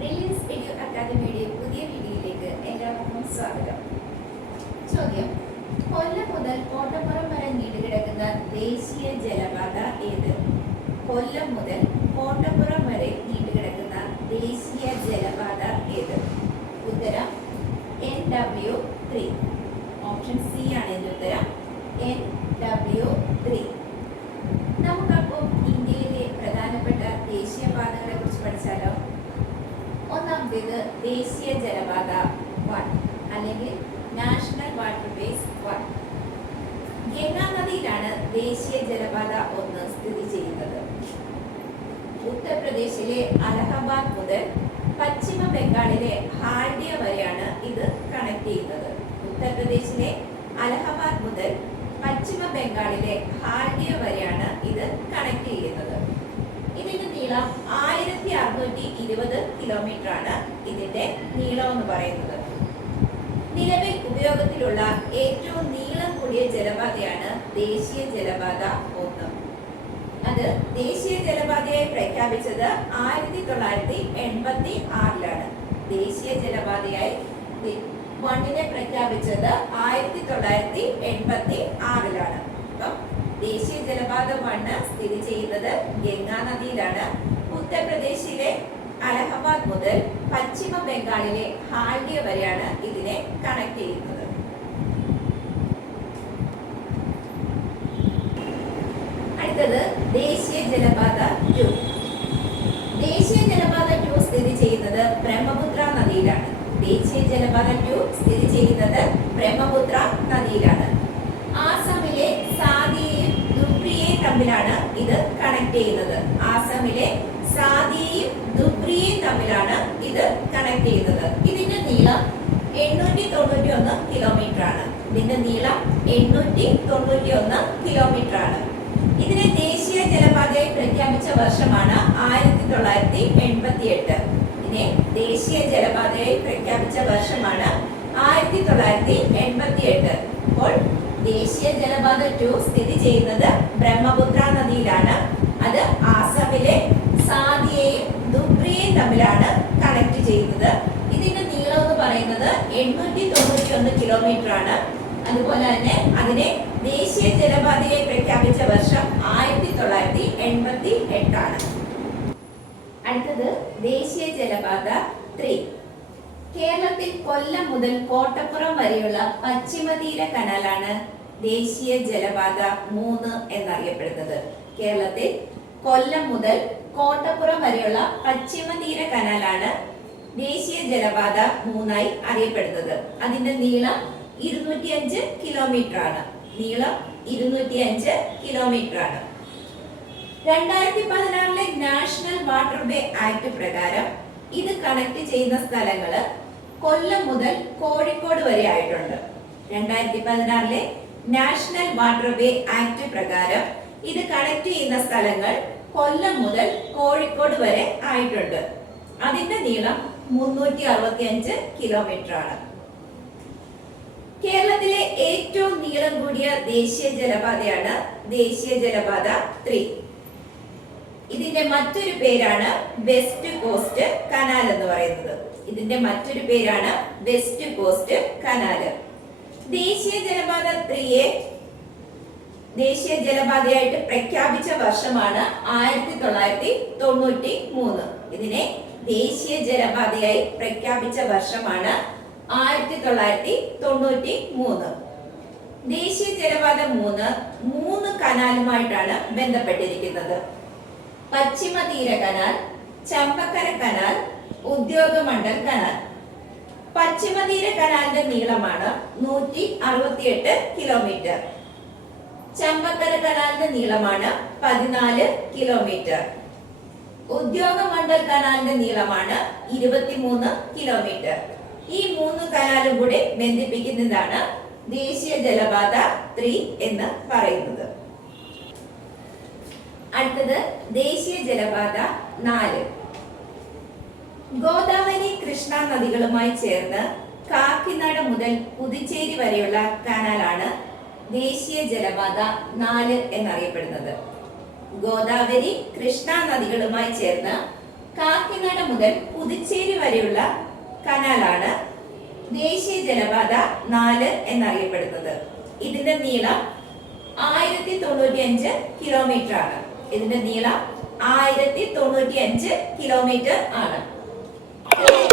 Brilliance edu അക്കാദമിയുടെ പുതിയ വീഡിയോയിലേക്ക് എല്ലാവർക്കും സ്വാഗതം. ചോദ്യം: കൊല്ലം മുതൽ കോട്ടപ്പുറം വരെ നീണ്ടുകിടക്കുന്ന ദേശീയ ജലപാത ഏത്? കൊല്ലം മുതൽ കോട്ടപ്പുറം വരെ നീണ്ടുകിടക്കുന്ന ദേശീയ ജലപാത ഏത്? ഉത്തരം NW3. ഓപ്ഷൻ സി ആണ് ഇതിന്റെ ഉത്തരം, NW3. നമുക്കപ്പോൾ ഇന്ത്യയിലെ പ്രധാനപ്പെട്ട ദേശീയപാതകളെ കുറിച്ച് പഠിച്ചാലോ? ഒന്നാമത്തേത് ദേശീയ ജലപാത 1 അല്ലെങ്കിൽ നാഷണൽ വാട്ടർവേസ് 1. ഗംഗാ നദിയിലാണ് ദേശീയ ജലപാത 1 സ്ഥിതി ചെയ്യുന്നത്. ഉത്തർപ്രദേശിലെ അലഹബാദ് മുതൽ പശ്ചിമ ബംഗാളിലെ ഹാൽഡിയ വരെയാണ് ഇത് കണക്ട് ചെയ്യുന്നത്. ഉത്തർപ്രദേശിലെ അലഹബാദ് മുതൽ പശ്ചിമ ബംഗാളിലെ ഹാൽഡിയ വരെയാണ് ഇത് കണക്ട് ചെയ്യുന്നത്. ഇതിന്റെ നീളം 1620 കിലോമീറ്റർ ആണ്. ഇതിന്റെ നീളം എന്ന് പറയുന്നത്. നിലവിൽ ഉപയോഗത്തിലുള്ള ഏറ്റവും നീളം കൂടിയ ജലപാതയാണ് ദേശീയ ജലപാത 1. അത് ദേശീയ ജലപാതയായി പ്രഖ്യാപിച്ചത് 1986-ലാണ്. ദേശീയ ജലപാതയായി 1 പ്രഖ്യാപിച്ചത് 1986-ലാണ്. അപ്പം ദേശീയ ജലപാത 1 സ്ഥിതി ചെയ്യുന്നത് ഗംഗാ നദിയിലാണ്. ഉത്തർപ്രദേശിലെ അലഹബാദ് മുതൽ പശ്ചിമ ബംഗാളിലെ ഹാൽഡിയ വരെയാണ് ഇതിനെ കണക്ട് ചെയ്യുന്നത്. അടുത്തത് ദേശീയ ജലപാത 2. ദേശീയ ജലപാത 2 സ്ഥിതി ചെയ്യുന്നത് ബ്രഹ്മപുത്ര നദിയിലാണ്. ദേശീയ ജലപാത 2 സ്ഥിതി ചെയ്യുന്നത് ബ്രഹ്മപുത്ര നദിയിലാണ്. ആസാമിലെ സാദിയയും ദുബ്രിയയും തമ്മിലാണ് ഇത് കണക്ട് ചെയ്യുന്നത്. ആസാമിലെ സാദിയയും ദുബ്രിയയും തമ്മിലാണ് ഇത് കണക്ട് ചെയ്യുന്നത്. ഇതിന്റെ നീളം 891 കിലോമീറ്റർ ആണ്. ഇതിന്റെ നീളം 891 കിലോമീറ്റർ ആണ്. ഇതിനെ ദേശീയ ജലപാതയായി പ്രഖ്യാപിച്ച വർഷമാണ് 1988. ഇതിനെ ദേശീയ ജലപാതയായി പ്രഖ്യാപിച്ച വർഷമാണ് 1988. അപ്പോൾ ദേശീയ ജലപാത 2 സ്ഥിതി ചെയ്യുന്നത് ബ്രഹ്മപുത്ര നദിയിലാണ്. അത് ആസാമിലെ സാദിയയും ദുബ്രിയയും തമ്മിലാണ് കണക്ട് ചെയ്യുന്നത്. ഇതിന്റെ നീളം എന്ന് പറയുന്നത് 891 കിലോമീറ്റർ ആണ്. അതുപോലെ തന്നെ അതിനെ ദേശീയ ജലപാതയായി പ്രഖ്യാപിച്ച വർഷം 1988 ആണ്. അടുത്തത് ദേശീയ ജലപാത 3. കേരളത്തിൽ കൊല്ലം മുതൽ കോട്ടപ്പുറം വരെയുള്ള പശ്ചിമതീര കനാലാണ് ദേശീയ ജലപാത 3 എന്നറിയപ്പെടുന്നത്. കേരളത്തിൽ കൊല്ലം മുതൽ കോട്ടപ്പുറം വരെയുള്ള പശ്ചിമതീര കനാലാണ് ദേശീയ ജലപാത 3 അറിയപ്പെടുന്നത്. അതിന്റെ നീളം 205 കിലോമീറ്റർ ആണ്. നീളം 205 കിലോമീറ്റർ ആണ്. 2016 നാഷണൽ വാട്ടർവേ ആക്ട് പ്രകാരം ഇത് കണക്ട് ചെയ്യുന്ന സ്ഥലങ്ങള് കൊല്ലം മുതൽ കോഴിക്കോട് വരെ ആയിട്ടുണ്ട്. 2016 നാഷണൽ വാട്ടർവേ ആക്ട് പ്രകാരം ഇത് കണക്ട് ചെയ്യുന്ന സ്ഥലങ്ങൾ കൊല്ലം മുതൽ കോഴിക്കോട് വരെ ആയിട്ടുണ്ട്. അതിന്റെ നീളം 365 കിലോമീറ്റർ ആണ്. കേരളത്തിലെ ഏറ്റവും നീളം കൂടിയ ദേശീയ ജലപാതയാണ് ദേശീയ ജലപാത 3. ഇതിന്റെ മറ്റൊരു പേരാണ് വെസ്റ്റ് കോസ്റ്റ് കനാൽ എന്ന് പറയുന്നത്. ഇതിന്റെ മറ്റൊരു പേരാണ് വെസ്റ്റ് കോസ്റ്റ് കനാല്. ദേശീയ ജലപാത 3 ദേശീയ ജലപാതയായിട്ട് പ്രഖ്യാപിച്ച വർഷമാണ് 1993. ഇതിനെ ദേശീയ ജലപാതയായി പ്രഖ്യാപിച്ച വർഷമാണ് 1993. ദേശീയ ജലപാത 3 കനാലുമായിട്ടാണ് ബന്ധപ്പെട്ടിരിക്കുന്നത്. പശ്ചിമതീര canal, Champakkara canal, Udyogamandal canal. പശ്ചിമതീര കനാലിന്റെ നീളമാണ് 168 കിലോമീറ്റർ. ചമ്പക്കര കനാലിന്റെ നീളമാണ് 14 കിലോമീറ്റർ. ഉദ്യോഗമണ്ഡൽ കനാലിന്റെ നീളമാണ് 23 കിലോമീറ്റർ. ഈ 3 കനാലും കൂടി ബന്ധിപ്പിക്കുന്നതാണ് ദേശീയ ജലപാത 3 എന്ന് പറയുന്നത്. അടുത്തത് ദേശീയ ജലപാത 4. ഗോദാവരി കൃഷ്ണ നദികളുമായി ചേർന്ന് കാക്കിനാട മുതൽ പുതുച്ചേരി വരെയുള്ള കനാലാണ് ദേശീയ ജലപാത 4 എന്നറിയപ്പെടുന്നത്. ഗോദാവരി കൃഷ്ണ നദികളുമായി ചേർന്ന് കാക്കിനട മുതൽ പുതുച്ചേരി വരെയുള്ള കനാലാണ് ദേശീയ ജലപാത 4 എന്നറിയപ്പെടുന്നത്. ഇതിന്റെ നീളം 1095 കിലോമീറ്റർ ആണ്. ഇതിന്റെ നീളം 1095 കിലോമീറ്റർ ആണ്.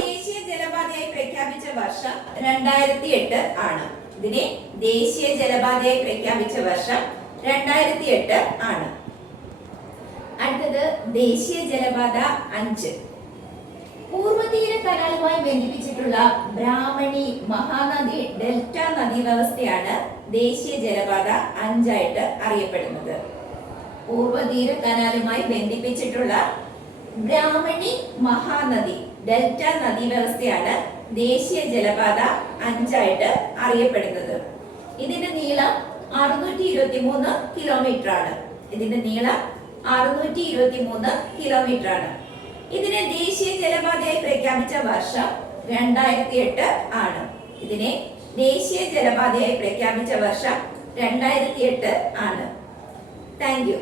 ദേശീയ ജലപാതയായി പ്രഖ്യാപിച്ച വർഷം 2008 ആണ്. ഇതിനെ ദേശീയ ജലപാതയായി പ്രഖ്യാപിച്ച വർഷം 2008 ആണ്. അടുത്തത് ദേശീയ ജലപാത 5. പൂർവതീര കനാലുമായി ബന്ധിപ്പിച്ചിട്ടുള്ള ബ്രാഹ്മണി മഹാനദി ഡെൽറ്റ നദീ വ്യവസ്ഥയാണ് ദേശീയ ജലപാത 5 ആയിട്ട് അറിയപ്പെടുന്നത്. പൂർവതീര കനാലുമായി ബന്ധിപ്പിച്ചിട്ടുള്ള ബ്രാഹ്മണി മഹാനദി ഡെൽറ്റ നദീ വ്യവസ്ഥയാണ് ദേശീയ ജലപാത 5 ആയിട്ട് അറിയപ്പെടുന്നത്. ഇതിന്റെ നീളം 623 കിലോമീറ്റർ ആണ്. ഇതിന്റെ നീളം 623 കിലോമീറ്റർ ആണ്. ഇതിനെ ദേശീയ ജലപാതയായി പ്രഖ്യാപിച്ച വർഷം 2008 ആണ്. ഇതിനെ ദേശീയ ജലപാതയായി പ്രഖ്യാപിച്ച വർഷം 2008 ആണ്. Thank you.